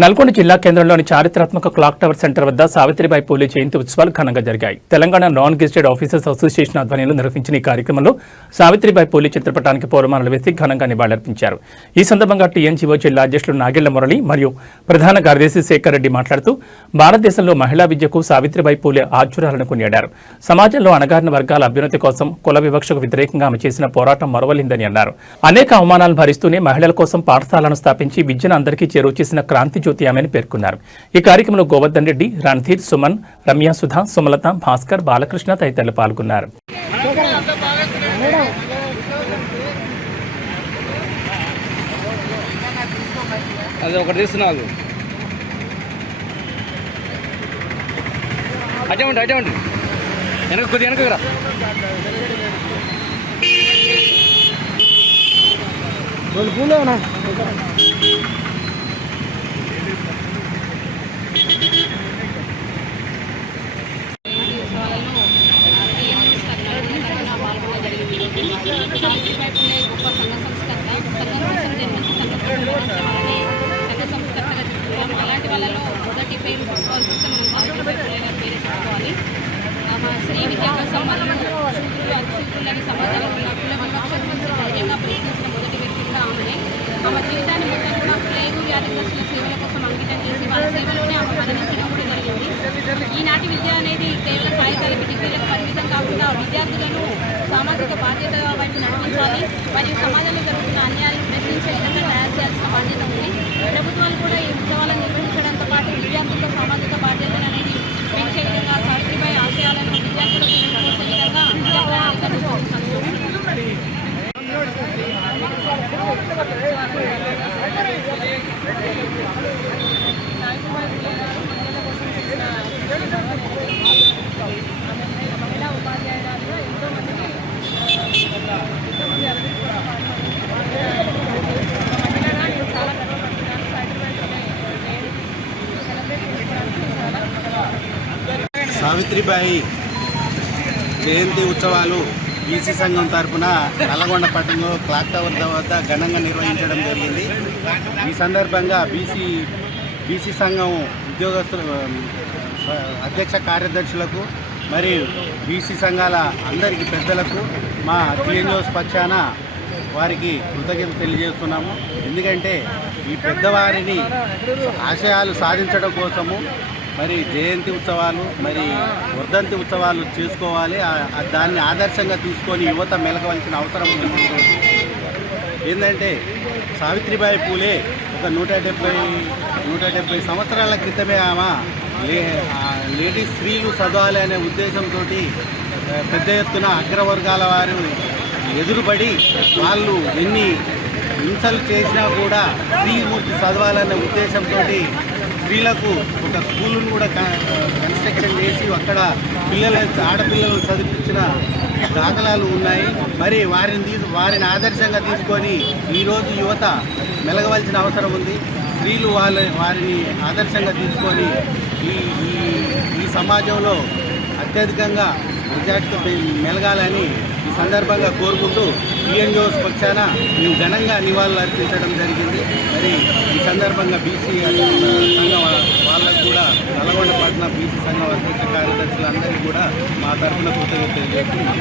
నల్గొండ జిల్లా కేంద్రంలోని చారిత్రాత్మక క్లాక్ టవర్ సెంటర్ వద్ద సావిత్రిబాయి పూలే జయంతి ఉత్సవాలు ఘనంగా జరిగాయి. Telangana non gazetted officers association ఆధ్వర్యంలో నిర్వహించిన ఈ కార్యక్రమంలో సావిత్రిబాయి పూలే చిత్రపటానికి పూలమాలలు వేసి ఘనంగా నివాళులర్పించారు. ఈ సందర్భంగా టీఎన్జీఓ జిల్లా అధ్యక్షులు నాగెళ్ల మురళి మరియు ప్రధాన కార్యదర్శి శేఖర్ రెడ్డి మాట్లాడుతూ భారతదేశంలో మహిళా విద్యకు సావిత్రిబాయి పూలే ఆద్యురాలను కొనియాడారు. సమాజంలో అణగారిన వర్గాల అభ్యున్నతి కోసం కుల వివక్షకు వ్యతిరేకంగా ఆమె చేసిన పోరాటం మరవలిందని అన్నారు. అనేక అవమానాలను భరిస్తూనే మహిళల కోసం పాఠశాలను స్థాపించి విద్యను అందరికీ చేరువ చేసిన క్రాంతి జ్యోతి ఆమెను పేర్కొన్నారు. ఈ కార్యక్రమంలో గోవర్ధన్ రెడ్డి, రణధీర్, సుమన్, రమ్య, సుధా, సుమలత, భాస్కర్, బాలకృష్ణ తదితరులు పాల్గొన్నారు. సావిత్రిబాయి పూలే గొప్ప సంఘ సంస్కర్త, సంఘం కోసం జన్మించి సంఘ సంస్కర్తగా చెప్పుకోవడం. అలాంటి వాళ్ళలో మొదటి పేరు చెప్పుకోవాల్సి వస్తే మనం సావిత్రిబాయి పూలే గారి పేరు చెప్పుకోవాలి. స్త్రీ విద్యా కోసం మరియు శూద్రులు అతిశూద్రులని సమాజంలో ఉన్న కుల వివక్ష గురించి ధైర్యంగా ప్రయత్నించిన మొదటి వ్యక్తి కూడా ఆమెనే. ఆమె జీవితాన్ని మొత్తం కూడా ప్లేగు వ్యాధిగ్రస్తుల సేవల కోసం అంకితం చేసి వాళ్ళ సేవలోనే ఆమె మరణించడం కూడా జరిగింది. ఈనాటి విద్య అనేది కేవలం కాగితాలకి, డిగ్రీలకు పరిమితం కాకుండా విద్యార్థులను సామాజిక బాధ్యత వైపు నడిపించాలి మరియు సమాజంలో జరుగుతున్న అన్యాయాలను ప్రశ్నించే విధంగా తయారు చేయాల్సిన బాధ్యత ఉంది. ప్రభుత్వాలు కూడా ఈ ఉత్సవాలను నిర్వహించడంతో పాటు విద్యార్థుల్లో సామాజిక బాధ్యతను అనేది పెంచే విధంగా సావిత్రిబాయి ఆశయాలను విద్యార్థులకు నిర్వహించే విధంగా మహిళా ఉపాధ్యాయురాలుగా ఎంతోమందికి సావిత్రిబాయి జయంతి ఉత్సవాలు బీసీ సంఘం తరఫున నల్లగొండ పట్టణంలో క్లాక్ టవర్ వద్ద ఘనంగా నిర్వహించడం జరిగింది. ఈ సందర్భంగా బీసీ సంఘం ఉద్యోగస్తులు, అధ్యక్ష కార్యదర్శులకు మరియు బీసీ సంఘాల అందరికీ పెద్దలకు మా టీఎన్జిఓస్ పక్షాన వారికి కృతజ్ఞతలు తెలియజేస్తున్నాము. ఎందుకంటే ఈ పెద్దవారిని ఆశయాలు సాధించడం కోసము మరి జయంతి ఉత్సవాలు, మరి వర్ధంతి ఉత్సవాలు చేసుకోవాలి. దాన్ని ఆదర్శంగా తీసుకొని యువత మెలకవలసిన అవసరం ఉంది. ఏంటంటే సావిత్రిబాయి పూలే ఒక 170 సంవత్సరాల క్రితమే ఆమె లేడీస్ స్త్రీలు చదవాలి అనే ఉద్దేశంతో పెద్ద ఎత్తున అగ్రవర్గాల వారు ఎదురుపడి వాళ్ళు ఎన్ని హింసలు చేసినా కూడా స్త్రీమూర్తి చదవాలనే ఉద్దేశంతో స్త్రీలకు ఒక స్కూలును కూడా కన్స్ట్రక్షన్ చేసి అక్కడ ఆడపిల్లలు చదివించిన దాఖలాలు ఉన్నాయి. మరి వారిని ఆదర్శంగా తీసుకొని ఈరోజు యువత మెలగవలసిన అవసరం ఉంది. స్త్రీలు వారిని ఆదర్శంగా తీసుకొని ఈ సమాజంలో అత్యధికంగా ప్రజాక్ష మెలగాలని ఈ సందర్భంగా కోరుకుంటూ టీఎన్జిఓస్ పక్షాన మేము ఘనంగా నివాళులు అర్పించడం జరిగింది. మరి ఈ సందర్భంగా బీసీ సంఘం వాళ్ళకు కూడా నల్గొండ పట్టణ బీసీ సంఘం అధ్యక్ష కార్యదర్శులందరికీ కూడా మా తరఫున కృతజ్ఞతలు తెలియజేస్తున్నాం.